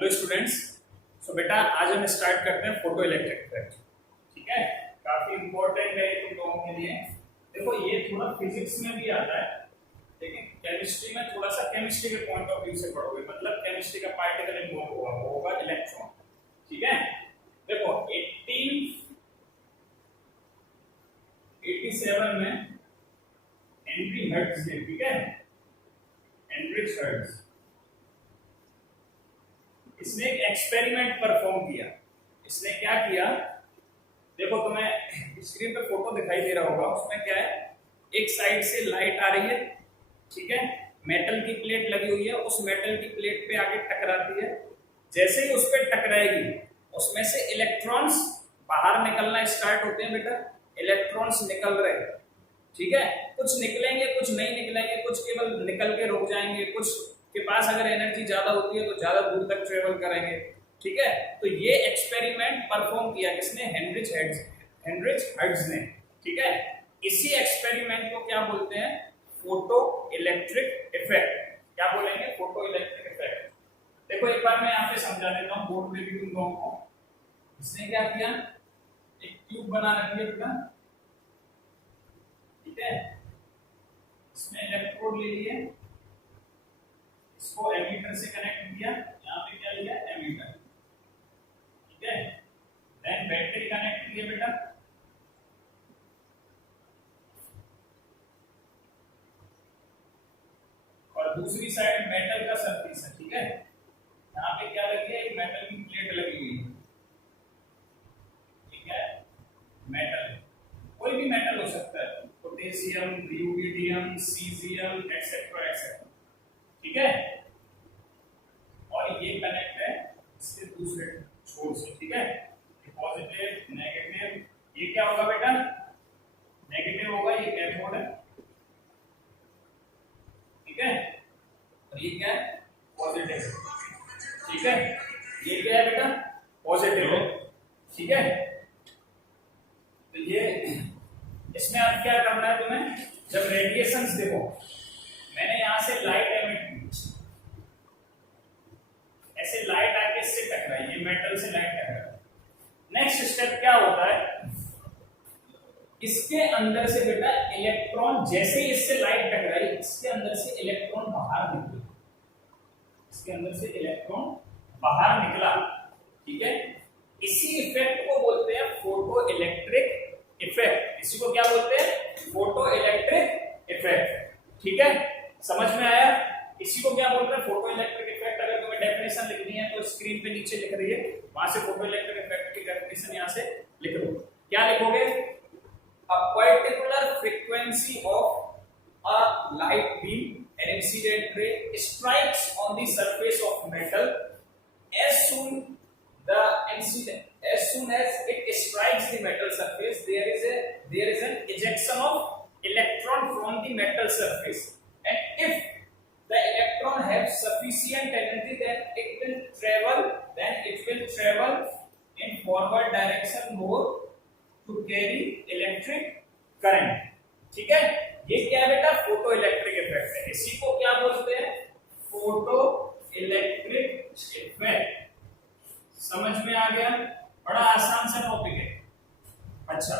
Hello students. सो बेटा आज हम स्टार्ट करते हैं फोटो इलेक्ट्रिक इफेक्ट। ठीक है, काफी इंपॉर्टेंट है तुम लोगों के लिए। देखो ये थोड़ा फिजिक्स में भी आता है, लेकिन केमिस्ट्री में थोड़ा सा केमिस्ट्री के पॉइंट ऑफ व्यू से पढ़ोगे, मतलब केमिस्ट्री का पार्टिकल इन्वॉल्व होगा, वो होगा इलेक्ट्रॉन। ठीक है, देखो 1887 में हेनरी हर्ट्ज ने, ठीक है, हेनरी हर्ट्ज, इसने एक एक्सपेरिमेंट परफॉर्म किया। इसने क्या किया, देखो तुम्हें स्क्रीन पे फोटो दिखाई दे रहा होगा, उसमें क्या है, एक साइड से लाइट आ रही है, ठीक है, मेटल की प्लेट लगी हुई है, उस मेटल की प्लेट पे आके टकराती है। जैसे ही उस पे टकराएगी उसमें से इलेक्ट्रॉन्स बाहर निकलना स्टार्ट होते हैं। बेटा इलेक्ट्रॉन्स निकल रहे हैं, ठीक है, कुछ निकलेंगे कुछ नहीं निकलेंगे, कुछ केवल निकल के रुक जाएंगे, कुछ के पास अगर एनर्जी ज्यादा होती है तो ज्यादा दूर तक ट्रेवल करेंगे। ठीक है, तो ये एक्सपेरिमेंट परफॉर्म किया किसने, हेनरी हर्ट्ज ने। ठीक है, इसी एक्सपेरिमेंट को क्या बोलते हैं, फोटो इलेक्ट्रिक इफेक्ट। क्या बोलेंगे, फोटो इलेक्ट्रिक इफेक्ट। देखो एक बार मैं यहाँ पे समझा देता हूँ बोर्ड पे भी तुम लोगों को। इसने क्या किया, एक ट्यूब बना रखी है बेटा, ठीक है, इसमें इलेक्ट्रोड ले लिए, इसको एमीटर से कनेक्ट किया, यहाँ पे क्या लिया, एमीटर, ठीक है, देन बैटरी कनेक्ट किया बेटा, और दूसरी साइड मेटल का सरफेस है, ठीक है, यहाँ पे क्या लगी है, एक मेटल की प्लेट लगी हुई है, ठीक है, मेटल, कोई भी मेटल हो सकता है, पोटेशियम, ल्यूबिडियम, सीजियम एक्सेट्रा एक्सेट्रा, ठीक है, और ये कनेक्ट है इसके दूसरे छोर से, ठीक है, पॉजिटिव नेगेटिव, ये क्या होगा बेटा, नेगेटिव होगा, ये कैथोड है, ठीक है, और ये क्या है, पॉजिटिव, ठीक है, ये क्या है बेटा, पॉजिटिव है, ठीक है। तो ये इसमें अब क्या करना है तुम्हें, जब रेडिएशंस देखो, मैंने यहां से लाइट एमिट की, ऐसे लाइट आके इससे टकराई, ये मेटल से लाइट टकराई। नेक्स्ट स्टेप क्या होता है, इसके अंदर से बेटा इलेक्ट्रॉन, जैसे ही इससे लाइट टकराई, इसके अंदर से इलेक्ट्रॉन बाहर निकला, इसके अंदर से इलेक्ट्रॉन बाहर निकला, ठीक है। इसी इफेक्ट को बोलते हैं फोटो इलेक्ट्रिक इफेक्ट। इसी को क्या बोलते हैं, फोटो इलेक्ट्रिक इफेक्ट, ठीक है, समझ में आया। इसी को क्या बोलते हैं, फोटो इलेक्ट्रिक इफेक्ट। अगर तुम्हें डेफिनेशन लिखनी है तो स्क्रीन पे नीचे लिख रही है, वहां से फोटो इलेक्ट्रिक इफेक्ट की डेफिनेशन यहां से लिख लो। क्या लिखोगे, a particular frequency of a light beam, an incident ray strikes on the surface of metal. As soon as it strikes the metal surface, there is an ejection of electron from the metal surface, and if the electron have sufficient energy, then it will travel in forward direction more to carry electric current, ठीक है। ये क्या है बेटा, photo electric effect है। इसी को क्या बोलते हैं, फोटो इलेक्ट्रिक इफेक्ट। समझ में आ गया, बड़ा आसान सा टॉपिक है। अच्छा,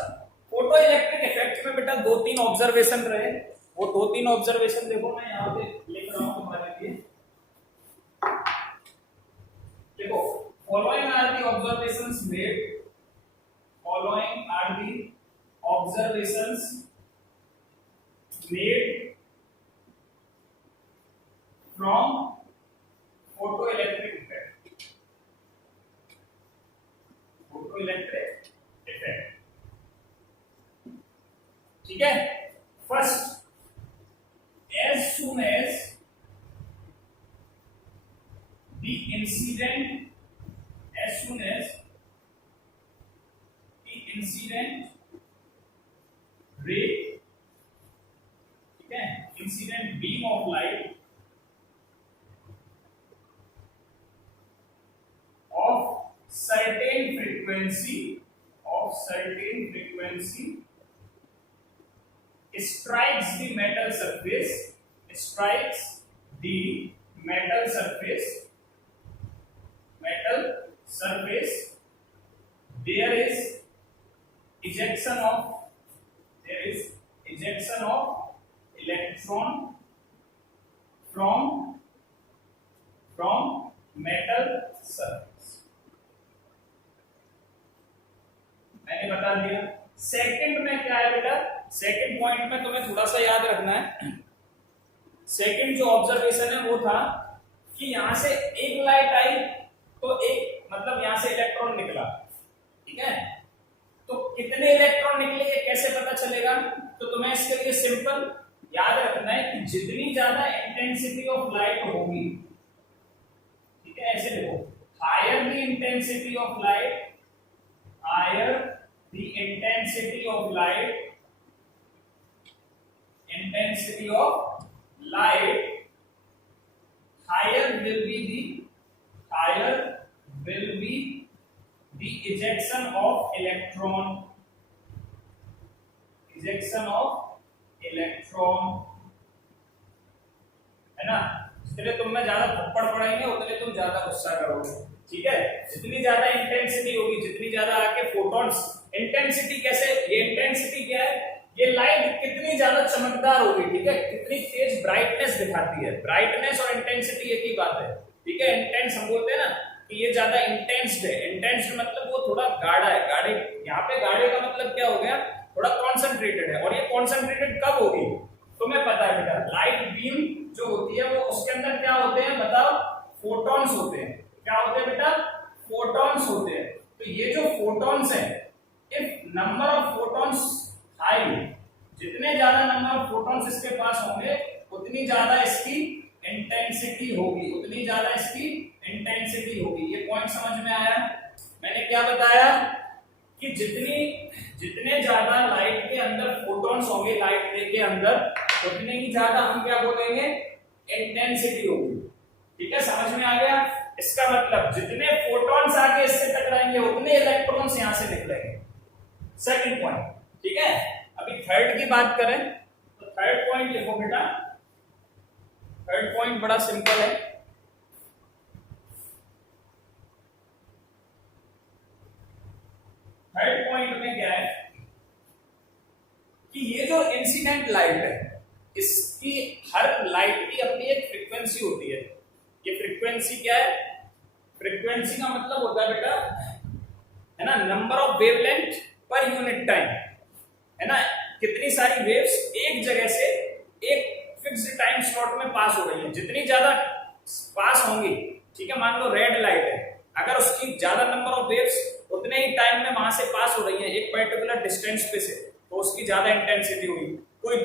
फोटो इलेक्ट्रिक इफेक्ट में बेटा दो तीन ऑब्जर्वेशन रहे, वो दो तीन ऑब्जर्वेशन देखो, मैं यहाँ पे लिख रहा हूं तुम्हारे लिए। देखो, following are the observations made, following are the observations made from photoelectric effect, photoelectric effect, ठीक है। First, as soon as the incident ray, incident beam of light of certain frequency strikes the metal surface, metal surface there is ejection of electron from metal surface। मैंने बता दिया। Second में क्या है बेटा, second point में तुम्हें थोड़ा सा याद रखना है। सेकंड जो ऑब्जर्वेशन है वो था कि यहां से एक लाइट आई तो एक मतलब यहां से इलेक्ट्रॉन निकला, ठीक है, तो कितने इलेक्ट्रॉन निकले ये कैसे पता चलेगा? तो तुम्हें इसके लिए सिंपल याद रखना है कि जितनी ज्यादा इंटेंसिटी ऑफ लाइट होगी, ठीक है, ऐसे देखो, higher the intensity of light, higher the intensity of light, intensity of light, higher will be the ejection of electron, है ना। जितने तुम में ज्यादा थप्पड़ पड़ेंगे उतने तुम ज्यादा गुस्सा करोगे, ठीक है। जितनी ज्यादा इंटेंसिटी होगी, जितनी ज्यादा आके फोटॉन्स, इंटेंसिटी कैसे, ये इंटेंसिटी क्या है, ये लाइट कितनी ज्यादा चमकदार होगी, ठीक है, कितनी तेज ब्राइटनेस दिखाती है। ब्राइटनेस और इंटेंसिटी एक ही बात है, ठीक है। इंटेंस हम बोलते हैं ना कि ये ज्यादा इंटेंस्ड है, इंटेंस्ड मतलब वो थोड़ा गाढ़ा है, गाढ़े, यहाँ पे गाढ़े का मतलब क्या हो गया, थोड़ा कॉन्सेंट्रेटेड है। और ये कॉन्सेंट्रेटेड कब होगी, तुम्हें पता है बेटा, लाइट बीम जो होती है वो उसके अंदर क्या होते हैं बताओ, फोटॉन्स होते हैं। क्या होते हैं बेटा, फोटॉन्स होते हैं। तो ये जो फोटॉन्स है, if number of photons high, जितने ज्यादा नंबर ऑफ फोटॉन्स इसके पास होंगे उतनी ज्यादा इसकी इंटेंसिटी होगी, उतनी ज्यादा इसकी इंटेंसिटी होगी। ये पॉइंट समझ में आया? मैंने क्या बताया कि जितने ज्यादा लाइट के अंदर फोटॉन्स होंगे, लाइट रे के अंदर, उतने ही ज्यादा हम क्या बोलेंगे, इंटेंसिटी होगी, ठीक है। समझ में आ गया? इसका मतलब जितने फोटॉन्स आके इससे टकराएंगे उतने इलेक्ट्रॉन्स यहां से निकलेंगे। सेकंड पॉइंट, ठीक है। अभी थर्ड की बात करें तो थर्ड पॉइंट लिखो बेटा। थर्ड पॉइंट बड़ा सिंपल है। थर्ड पॉइंट में क्या है कि ये जो इंसिडेंट लाइट है, इसकी हर लाइट की अपनी एक फ्रीक्वेंसी होती है। ये फ्रीक्वेंसी क्या है, फ्रीक्वेंसी का मतलब होता है बेटा, है ना, number of wavelength per unit time, है ना। कितनी सारी वेव्स एक जगह से एक फिक्स्ड टाइम स्लॉट में पास हो रही है। जितनी ज्यादा पास होंगी, ठीक है, मान लो रेड लाइट है, अगर उसकी ज्यादा नंबर ऑफ वेव्स उतने ही टाइम में वहां से पास हो रही है एक पर्टिकुलर डिस्टेंस पे से, तो उसकी ज्यादा इंटेंसिटी होगी। कोई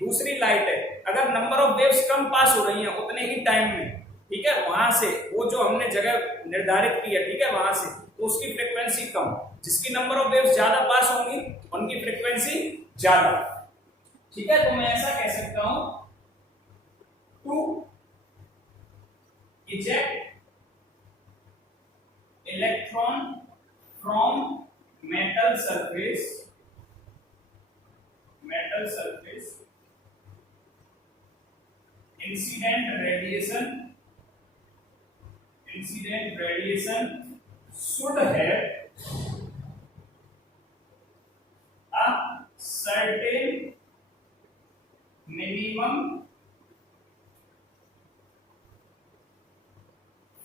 दूसरी लाइट है, अगर नंबर ऑफ वेव्स कम पास हो रही है उतने ही टाइम में, ठीक है, वहां से वो जो हमने जगह निर्धारित की है, ठीक है, वहां से, तो उसकी फ्रीक्वेंसी कम। जिसकी नंबर ऑफ वेव्स ज्यादा पास होंगी उनकी फ्रीक्वेंसी ज्यादा, ठीक है। तो मैं ऐसा कह सकता हूं, to eject electron from metal surface incident radiation should have a certain minimum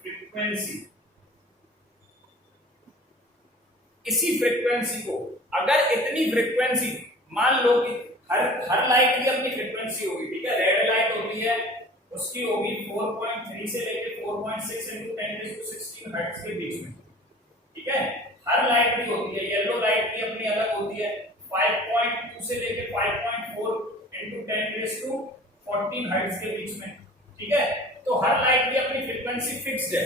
frequency। इसी फ्रीक्वेंसी को, अगर इतनी फ्रीक्वेंसी, मान लो कि हर लाइट की अपनी फ्रीक्वेंसी होगी, ठीक है। रेड लाइट होती है, उसकी होगी 4.3 से लेकर 4.6 × 10⁻16 हर्ट्ज के बीच में, ठीक है। हर लाइट की होती है। येलो लाइट की अपनी अलग होती है, 5.2 से लेकर 5.4 × 10⁻14 हर्ट्ज के बीच में, ठीक है। तो हर लाइट की अपनी फ्रीक्वेंसी फिक्स्ड है।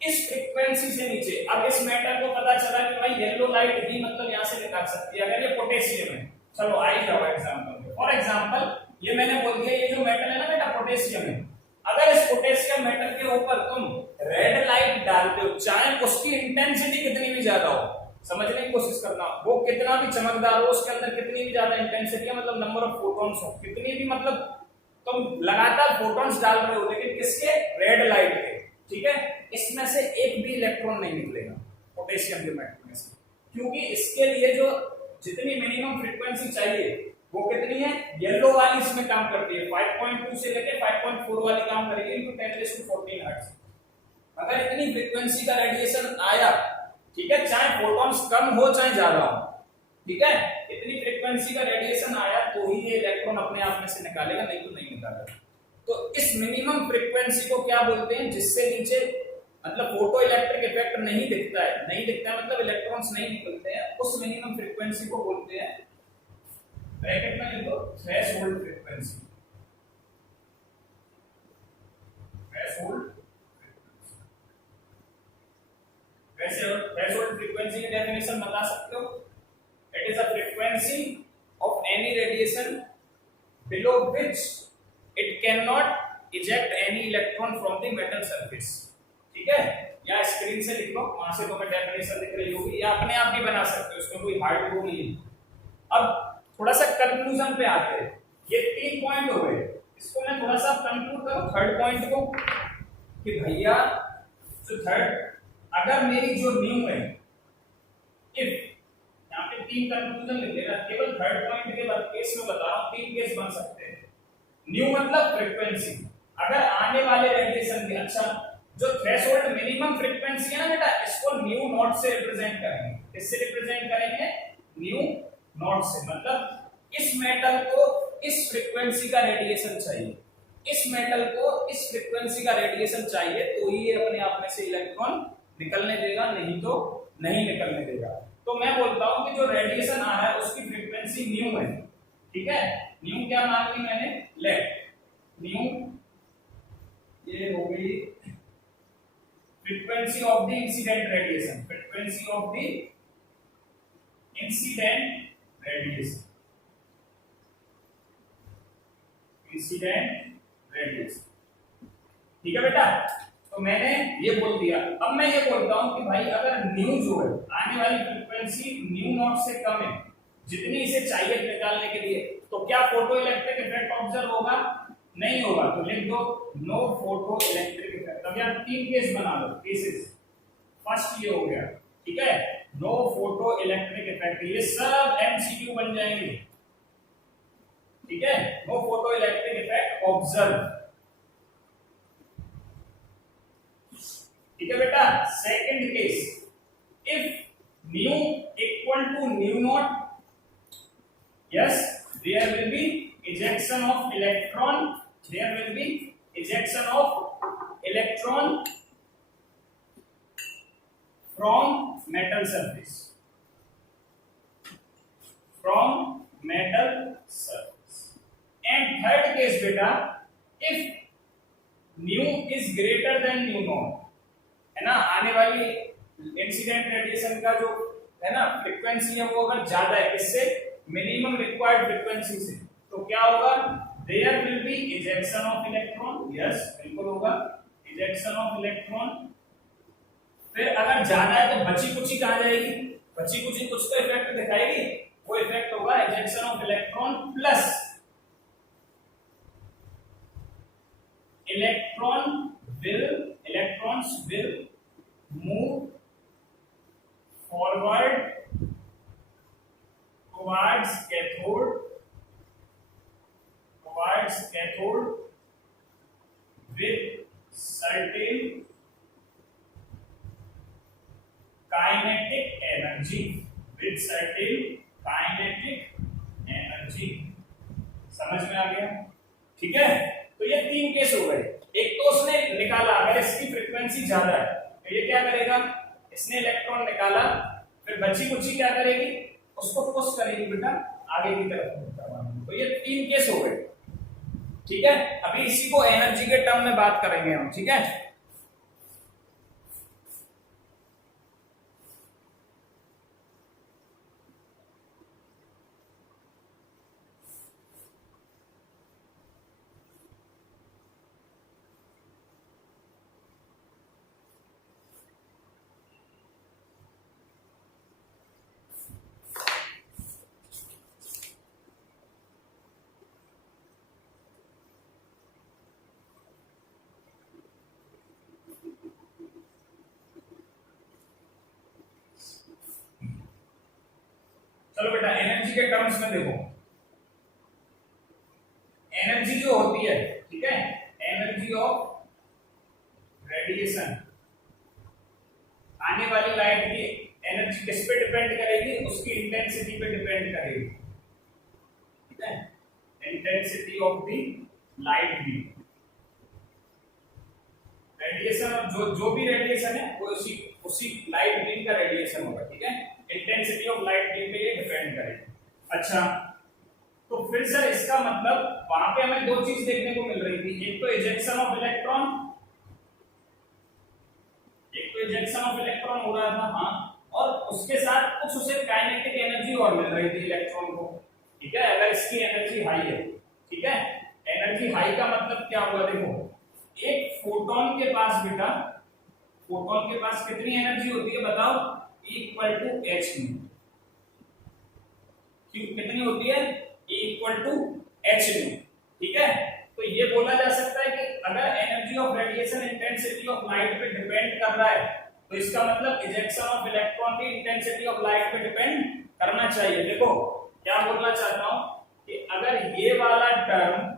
इस फ्रीक्वेंसी से नीचे, अब इस मेटल को पता चला कि भाई येलो लाइट ही मतलब यहां से निकाल सकती है अगर ये पोटेशियम है। चलो आई जाओ एग्जांपल पे। फॉर एग्जांपल ये मैंने बोल दिया, ये जो मेटल है ना बेटा पोटेशियम है, अगर इस पोटेशियम मेटल के ऊपर तुम रेड लाइट डालते हो, चाहे उसकी इंटेंसिटी कितनी भी ज्यादा हो, समझने की कोशिश करना, वो कितना भी चमकदार हो, उसके अंदर कितनी भी ज्यादा इंटेंसिटी है, मतलब नंबर ऑफ फोटॉन्स हो, कितनी भी, मतलब तुम लगातार फोटॉन्स डाल रहे हो, लेकिन किसके, रेड लाइट के, ठीक है। इसमें से एक भी इलेक्ट्रॉन नहीं निकलेगा पोटेशियम के मेटल में से, क्योंकि इसके लिए जो जितनी मिनिमम फ्रीक्वेंसी चाहिए वो कितनी है, येलो वाली इसमें काम करती है 5.2 से लेके 5.4 वाली काम करेगी इनटू 10⁻14 हर्ट्ज। अगर इतनी फ्रीक्वेंसी का रेडिएशन आया, ठीक है, चाहे फोटॉन्स कम हो चाहे ज्यादा हो, ठीक है, इतनी फ्रीक्वेंसी का रेडिएशन आया तो ही ये इलेक्ट्रॉन अपने आप में से निकालेगा, नहीं तो नहीं निकालेगा। तो इस मिनिमम फ्रीक्वेंसी को क्या बोलते हैं, जिससे नीचे मतलब फोटो इलेक्ट्रिक इफेक्ट नहीं दिखता है, नहीं दिखता है मतलब इलेक्ट्रॉन्स नहीं निकलते हैं, उस मिनिमम फ्रीक्वेंसी को बोलते हैं, ब्रैकेट में लिख दो, threshold frequency. Threshold threshold frequency की डेफिनेशन बता सकते हो, it is a frequency of any radiation below which it cannot eject any electron from the metal surface। ठीक है, या स्क्रीन से लिख लो, वहां से तुम्हें डेफिनेशन दिख रही होगी, या अपने आप भी बना सकते हो, इसमें कोई हार्ड वो नहीं है। अब थोड़ा सा कंक्लूजन पे आते हैं, ये 3 पॉइंट हो गए, इसको मैं थोड़ा सा कंक्लूड करूं थर्ड पॉइंट को, कि भैया जो थर्ड, अगर मेरी जो न्यू है, इफ यहाँ पे 3 कंक्लूजन लिख लेना, केवल थर्ड पॉइंट के बाद केस में बता रहा हूं, 3 केस बन सकते हैं। न्यू मतलब फ्रीक्वेंसी, अगर आने वाले रेडिएशन की, अच्छा जो थ्रेशोल्ड मिनिमम फ्रीक्वेंसी है ना बेटा, इसको न्यू नॉट से रिप्रेजेंट करेंगे। इससे रिप्रेजेंट करेंगे न्यू नॉट से, मतलब इस मेटल को इस फ्रीक्वेंसी का रेडिएशन चाहिए, इस मेटल को इस फ्रीक्वेंसी का रेडिएशन चाहिए तो ही ये अपने आप में से इलेक्ट्रॉन निकलने देगा, नहीं तो नहीं निकलने देगा। तो मैं बोलता हूं कि जो रेडिएशन आ रहा है उसकी फ्रीक्वेंसी न्यू है, ठीक है, न्यू क्या मान ली मैंने, लेट न्यू ये हो गई frequency of the incident radiation, frequency of the incident radiation, incident radiation, ठीक है बेटा। तो मैंने ये बोल दिया, अब मैं ये बोलता हूं कि भाई अगर न्यू जो है आने वाली फ्रीक्वेंसी न्यू नॉट से कम है, जितनी इसे चाहिए निकालने के लिए, तो क्या फोटो इलेक्ट्रिक इफेक्ट ऑब्जर्व होगा, नहीं होगा, तो लिख दो नो फोटो इलेक्ट्रिक इफेक्ट। अब यहाँ 3 केस बना लो, केसेस, फर्स्ट ये हो गया, ठीक है, नो फोटो इलेक्ट्रिक इफेक्ट, ये सब एमसीक्यू बन जाएंगे, ठीक है, no photoelectric effect observe, ठीक है बेटा। Second case, if nu equal to nu naught, yes there will be ejection of electron, there will be ejection of electron from metal surface, from metal surface। and third case beta, if nu is greater than nu naught, है ना, आने वाली incident radiation का जो है ना frequency है वो अगर ज्यादा है किससे, मिनिमम रिक्वायर्ड फ्रीक्वेंसी से, तो क्या होगा, there will be ejection of electron, yes बिल्कुल होगा, इजेक्शन ऑफ इलेक्ट्रॉन। फिर अगर ज्यादा है तो बची कुची कहां जाएगी, बची कुची कुछ तो इफेक्ट दिखाएगी, वो इफेक्ट होगा ejection of electron plus electrons will move forward towards cathode with certain kinetic energy, समझ में आ गया, ठीक है। तो ये 3 केस हो गए, एक तो उसने निकाला अगर इसकी फ्रीक्वेंसी ज्यादा है तो ये क्या करेगा, इसने इलेक्ट्रॉन निकाला, फिर बची कुची क्या करेगी, उसको पुश करेगी बेटा आगे की तरफ। तो ये 3 केस हो गए, ठीक है। अभी इसी को एनर्जी के टर्म में बात करेंगे हम, ठीक है। चलो बेटा एनर्जी के टर्म्स में देखो, एनर्जी जो होती है, ठीक है, एनर्जी ऑफ रेडिएशन, आने वाली लाइट की एनर्जी किस पे डिपेंड करेगी, उसकी इंटेंसिटी पे डिपेंड करेगी, ठीक है, intensity of the light beam. Radiation और जो भी रेडिएशन है वो उसी लाइट बीम का रेडिएशन होगा, ठीक है, इंटेंसिटी ऑफ लाइट बीम पे ये डिपेंड करेगी। अच्छा, तो फिर सर इसका मतलब वहां पे हमें दो चीज देखने को मिल रही थी, एक तो इजेक्शन ऑफ इलेक्ट्रॉन, एक तो इजेक्शन ऑफ इलेक्ट्रॉन हो रहा था, हाँ, और उसके साथ कुछ उसे काइनेटिक एनर्जी और मिल रही थी इलेक्ट्रॉन को, ठीक है, अगर इसकी एनर्जी हाई है, ठीक है, एनर्जी हाई का मतलब क्या हुआ, देखो एक फोटोन के पास बेटा, फोटोन के पास कितनी एनर्जी होती है बताओ, इक्वल टू एच न्यू, कितनी होती है, इक्वल टू एच न्यू, ठीक है। तो ये बोला जा सकता है कि अगर energy of radiation intensity of light पे डिपेंड कर रहा है, तो इसका मतलब इजेक्शन ऑफ इलेक्ट्रॉन की इंटेंसिटी ऑफ लाइट पे डिपेंड करना चाहिए। देखो क्या बोलना चाहता हूं कि अगर ये वाला टर्म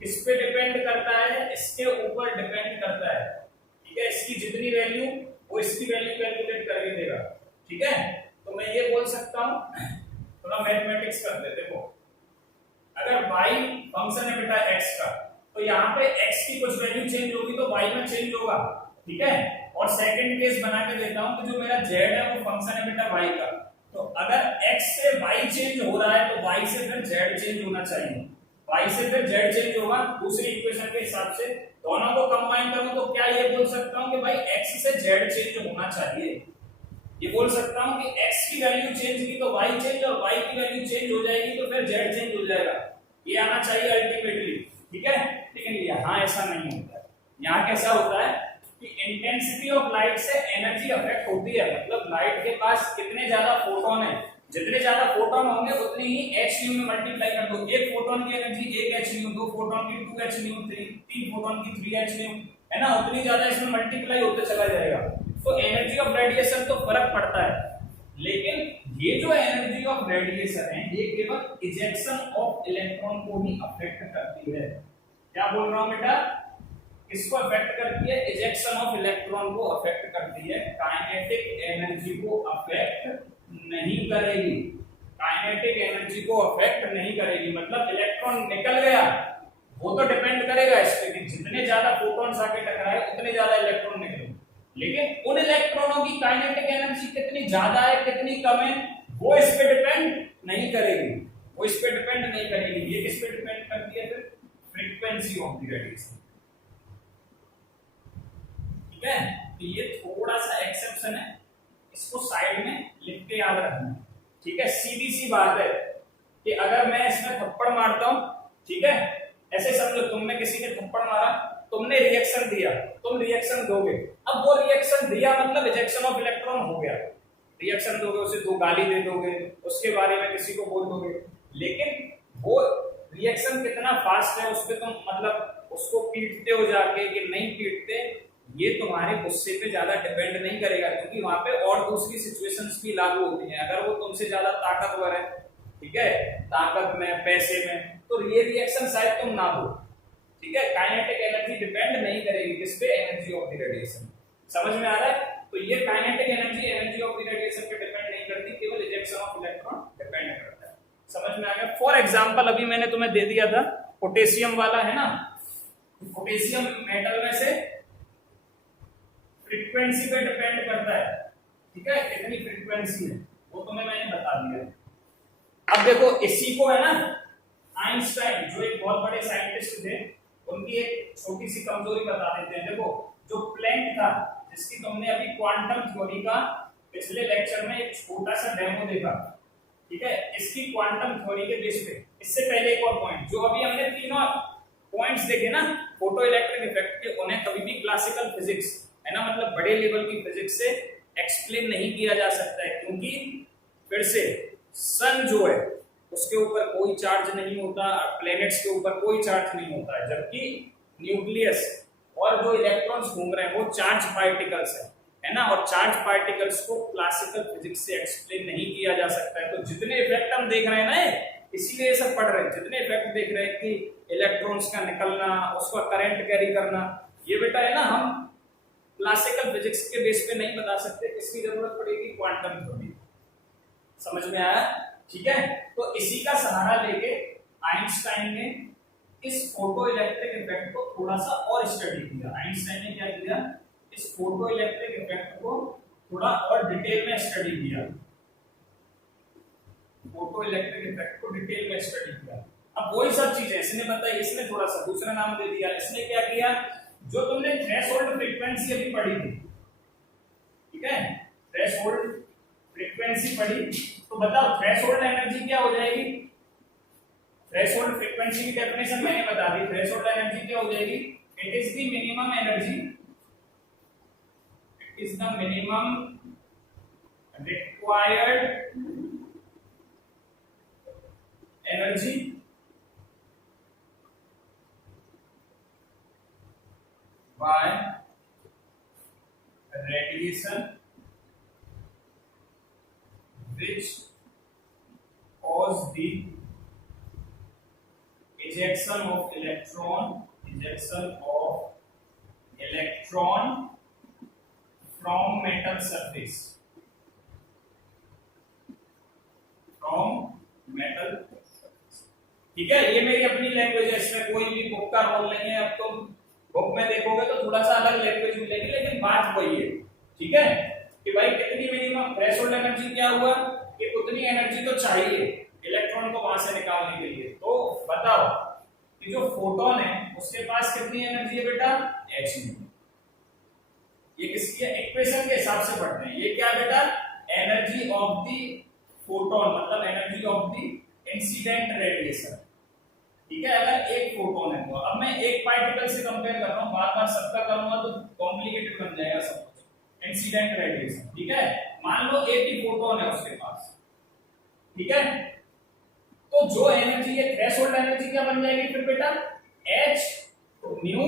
किस पे डिपेंड करता है, इसके ऊपर डिपेंड करता है, ठीक है, इसकी जितनी वैल्यू वो इसकी वैल्यू कैलकुलेट करके देगा, ठीक है। तो मैं ये बोल सकता हूं, थोड़ा मैथमेटिक्स करते, देखो अगर y फंक्शन है बेटा x का, तो यहाँ पे x की कुछ वैल्यू चेंज होगी तो y में चेंज होगा, ठीक है। और सेकंड केस बना के देता हूं कि जो मेरा z है वो फंक्शन है बेटा y का, तो अगर x से y चेंज हो रहा है तो y से फिर z चेंज होना चाहिए, y से फिर z चेंज होगा दूसरी इक्वेशन के हिसाब से। दोनों को कंबाइन करूं तो क्या ये बोल सकता हूं कि भाई x से z चेंज होना चाहिए, ये बोल सकता हूं कि x की वैल्यू चेंज की तो y चेंज, और y की वैल्यू चेंज हो जाएगी तो फिर z चेंज हो जाएगा, ये आना चाहिए अल्टीमेटली, ठीक है। लेकिन यहाँ ऐसा नहीं होता है, यहाँ कैसा होता है कि इंटेंसिटी ऑफ लाइट से एनर्जी अफेक्ट होती है, मतलब लाइट के पास कितने ज्यादा फोटोन है, जितने ज्यादा फोटोन होंगे उतनी ही h न्यू में मल्टीप्लाई कर दो, एक फोटोन की एनर्जी 1 h न्यू, दो फोटोन की 2 h न्यू, तीन फोटोन की 3 h न्यू, है ना, उतनी ज्यादा इसमें मल्टीप्लाई होते चला जाएगा। तो एनर्जी ऑफ रेडिएशन तो फर्क पड़ता है, लेकिन ये जो एनर्जी ऑफ रेडिएशन है ये केवल इजेक्शन ऑफ इलेक्ट्रॉन को ही अफेक्ट करती है। क्या बोल रहा हूं बेटा, किसको अफेक्ट करती है, इजेक्शन ऑफ इलेक्ट्रॉन को अफेक्ट करती है, काइनेटिक एनर्जी को अफेक्ट नहीं करेगी, काइनेटिक एनर्जी को अफेक्ट नहीं करेगी। मतलब इलेक्ट्रॉन निकल गया वो तो डिपेंड करेगा इस पे कि जितने ज्यादा फोटॉन्स आके टकराए उतने ज्यादा इलेक्ट्रॉन निकले, लेकिन उन इलेक्ट्रॉनों की काइनेटिक एनर्जी कितनी ज्यादा है कितनी कम है वो इस पे डिपेंड नहीं करेगी, वो इस पे डिपेंड नहीं करेगी। ये किस पे डिपेंड करती है, फिर फ्रीक्वेंसी ऑफ द रेडिएशन, ठीक है। तो ये थोड़ा सा एक्सेप्शन है, इसको साइड में लिख के याद रखना, ठीक है। सीधी सी बात है कि अगर मैं इसमें थप्पड़ मारता हूं, ठीक है, ऐसे समझो तुमने किसी ने थप्पड़ मारा, तुमने रिएक्शन दिया, तुम रिएक्शन दोगे, अब वो रिएक्शन दिया मतलब इजेक्शन ऑफ इलेक्ट्रॉन हो गया, रिएक्शन दोगे, उसे दो गाली दे दोगे, उसके बारे में किसी को बोल दोगे, लेकिन वो रिएक्शन कितना फास्ट है उस पे तुम मतलब उसको पीटते हो जाके कि नहीं पीटते, ये तुम्हारे गुस्से पे ज्यादा डिपेंड नहीं करेगा, क्योंकि वहां पे और दूसरी सिचुएशंस भी लागू होती हैं। अगर वो तुमसे ज्यादा ताकतवर है, ठीक है, ताकत में, पैसे में, तो ये रिएक्शन शायद तुम ना दो, ठीक है। काइनेटिक एनर्जी डिपेंड नहीं करेगी किस पे, एनर्जी ऑफ द रेडिएशन। समझ में आ रहा है? तो ये kinetic energy of the radiation पे डिपेंड नहीं करती, केवल इजेक्शन ऑफ इलेक्ट्रॉन डिपेंड करता है। समझ में आ गया? फॉर एग्जांपल अभी मैंने तुम्हें दे दिया था पोटेशियम वाला, है ना, पोटेशियम मेटल में से फ्रीक्वेंसी पे डिपेंड करता है, ठीक है, कितनी फ्रीक्वेंसी है वो तुम्हें मैंने बता दिया। अब देखो इसी को, है ना, आइंस्टाइन जो एक बहुत बड़े साइंटिस्ट थे, उनकी एक छोटी सी कमजोरी बता देते हैं। देखो जो प्लैंक था, जिसकी तुमने अभी क्वांटम थ्योरी का पिछले लेक्चर में एक छोटा सा डेमो देखा, ठीक है, इसकी क्वांटम थ्योरी के बेस पे। इससे पहले एक और पॉइंट, जो अभी हमने तीनों पॉइंट्स देखे ना फोटो इलेक्ट्रिक इफेक्ट के, उन्हें कभी भी क्लासिकल फिजिक्स, है ना, मतलब बड़े लेवल की फिजिक्स से एक्सप्लेन नहीं किया जा सकता है, क्योंकि फिर से सन जो है उसके ऊपर कोई चार्ज नहीं होता, प्लैनेट्स के ऊपर कोई चार्ज नहीं होता है, जबकि न्यूक्लियस और जो इलेक्ट्रॉन्स घूम रहे हैं वो चार्ज पार्टिकल्स है है ना, और चार्ज पार्टिकल्स को क्लासिकल फिजिक्स से एक्सप्लेन नहीं किया जा सकता है। तो जितने इफेक्ट हम देख रहे हैं ना, इसीलिए ये सब पढ़ रहे हैं, जितने इफेक्ट देख रहे हैं कि इलेक्ट्रॉन्स का निकलना, उसका करंट कैरी करना, ये बेटा है ना हम क्लासिकल फिजिक्स के बेस पे नहीं बता सकते, इसकी जरूरत पड़ेगी क्वांटम थ्योरी। समझ में आया? ठीक है, तो इसी का सहारा लेके आइंस्टाइन ने इस फोटो इलेक्ट्रिक इफेक्ट को थोड़ा सा और स्टडी किया। आइंस्टाइन ने क्या किया, इस फोटो इलेक्ट्रिक इफेक्ट को थोड़ा और डिटेल में स्टडी किया, फोटो इलेक्ट्रिक इफेक्ट को डिटेल में स्टडी किया। अब वही सब चीजें इसने बताई, इसने थोड़ा सा दूसरा नाम दे दिया। इसने क्या किया, जो तुमने थ्रेशोल्ड फ्रीक्वेंसी अभी पढ़ी थी, ठीक है, थ्रेशोल्ड फ्रीक्वेंसी पढ़ी, तो बताओ थ्रेशोल्ड एनर्जी क्या हो जाएगी? थ्रेशोल्ड फ्रीक्वेंसी की डेफिनेशन मैंने बता दी। थ्रेशोल्ड एनर्जी क्या हो जाएगी? It is the minimum energy, it is the minimum required energy by radiation which cause the ejection of electron from metal surface, ठीक है। ये मेरी अपनी लैंग्वेज है, इसमें कोई भी बुक का रोल नहीं है। अब तुम बुक में देखोगे तो थोड़ा सा अलग लैंग्वेज मिलेगी, लेकिन बात वही है, ठीक है, कि भाई कितनी मिनिमम थ्रेशोल्ड एनर्जी क्या हुआ कि उतनी एनर्जी तो चाहिए इलेक्ट्रॉन को वहां से निकालने के लिए। तो बताओ कि जो फोटोन है उसके पास कितनी एनर्जी है बेटा? h। ये किसकी है? इक्वेशन के हिसाब से पढ़ते हैं। ये क्या बेटा? एनर्जी ऑफ द फोटोन, मतलब energy of the incident radiation, ठीक है। अगर एक फोटोन है तो अब मैं एक पार्टिकल से कंपेयर कर रहा हूं, बार-बार सबका करूंगा तो कॉम्प्लिकेटेड बन जाएगा सब कुछ। इंसिडेंट रेडिएशन, ठीक है, मान लो एक ही फोटोन है उसके पास, ठीक है, तो जो एनर्जी है थ्रेशोल्ड एनर्जी क्या बन जाएगी फिर बेटा? h न्यू,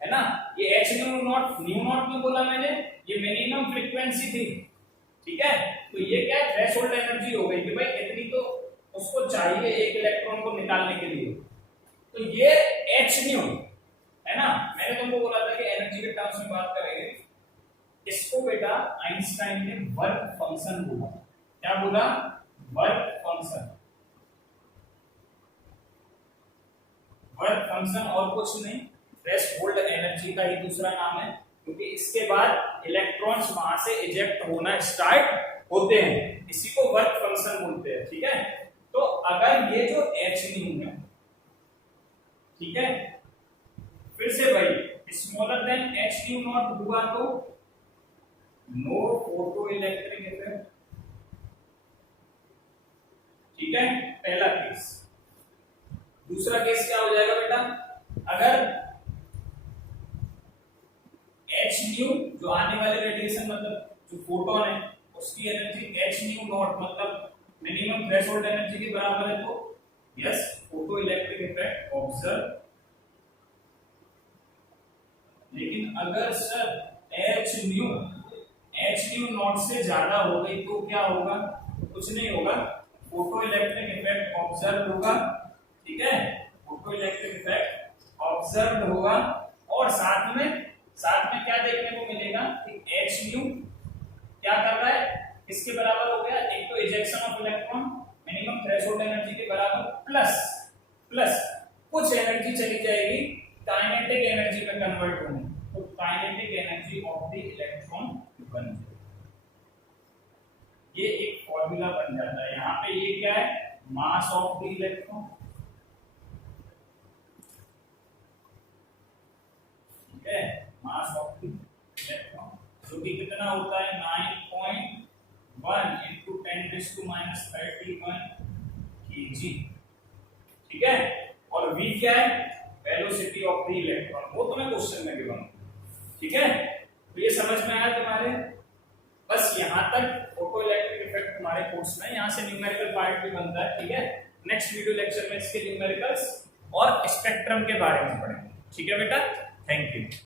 है ना। ये h न्यू नॉट क्यों बोला मैंने? ये मिनिमम फ्रीक्वेंसी थी, ठीक है। तो ये क्या थ्रेशोल्ड एनर्जी हो गई कि भाई इतनी तो उसको चाहिए एक इलेक्ट्रॉन को निकालने के लिए। तो ये h न्यू है ना। मैंने तुमको बोला था कि एनर्जी के टर्म्स में बात करेंगे। इसको बेटा आइंस्टाइन ने वर्क फंक्शन बोला। क्या बोला? Work function. वर्क फंक्शन और कुछ नहीं, थ्रेशोल्ड एनर्जी का ही दूसरा नाम है, क्योंकि इसके बाद इलेक्ट्रॉन्स वहां से इजेक्ट होना स्टार्ट होते हैं, इसी को वर्क फंक्शन बोलते हैं, ठीक है। तो अगर ये जो h न्यू है, ठीक है, फिर से भाई smaller than h new not हुआ तो नो फोटो इलेक्ट्रिक इफेक्ट, ठीक है, पहला केस। दूसरा केस क्या हो जाएगा बेटा? अगर h न्यू जो आने वाले रेडिएशन मतलब जो फोटोन है उसकी एनर्जी h न्यू नॉट मतलब मिनिमम थ्रेशोल्ड एनर्जी के बराबर है, तो yes photo electric effect observe. लेकिन अगर सर h न्यू नॉट से ज्यादा हो गई तो क्या होगा? कुछ नहीं होगा, फोटो इलेक्ट्रिक इफेक्ट ऑब्जर्व होगा, ठीक है, फोटो इलेक्ट्रिक इफेक्ट ऑब्जर्व होगा। और साथ में क्या देखने को मिलेगा कि h न्यू क्या कर रहा है? किसके बराबर हो गया? एक तो ejection of electron minimum threshold energy के बराबर, प्लस कुछ एनर्जी चली जाएगी काइनेटिक एनर्जी में कन्वर्ट होने, तो kinetic energy of the electron बन जाएगी। ये एक फॉर्मूला बन जाता है। यहाँ पे ये क्या है? मास ऑफ द इलेक्ट्रॉन, ठीक है, मास ऑफ द इलेक्ट्रॉन जो कि कितना होता है? 9.1 into 10⁻31 kg, ठीक है। और v क्या है? वेलोसिटी ऑफ द इलेक्ट्रॉन, वो तुम्हें क्वेश्चन में गिवन, ठीक है। तो ये समझ में आया तुम्हारे? बस यहाँ तक फोटो इलेक्ट्रिक इफेक्ट तुम्हारे कोर्स में, यहाँ से न्यूमेरिकल पार्ट भी बनता है, ठीक है। नेक्स्ट वीडियो लेक्चर में इसके न्यूमेरिकल्स और स्पेक्ट्रम के बारे में पढ़ेंगे, ठीक है बेटा। Thank you.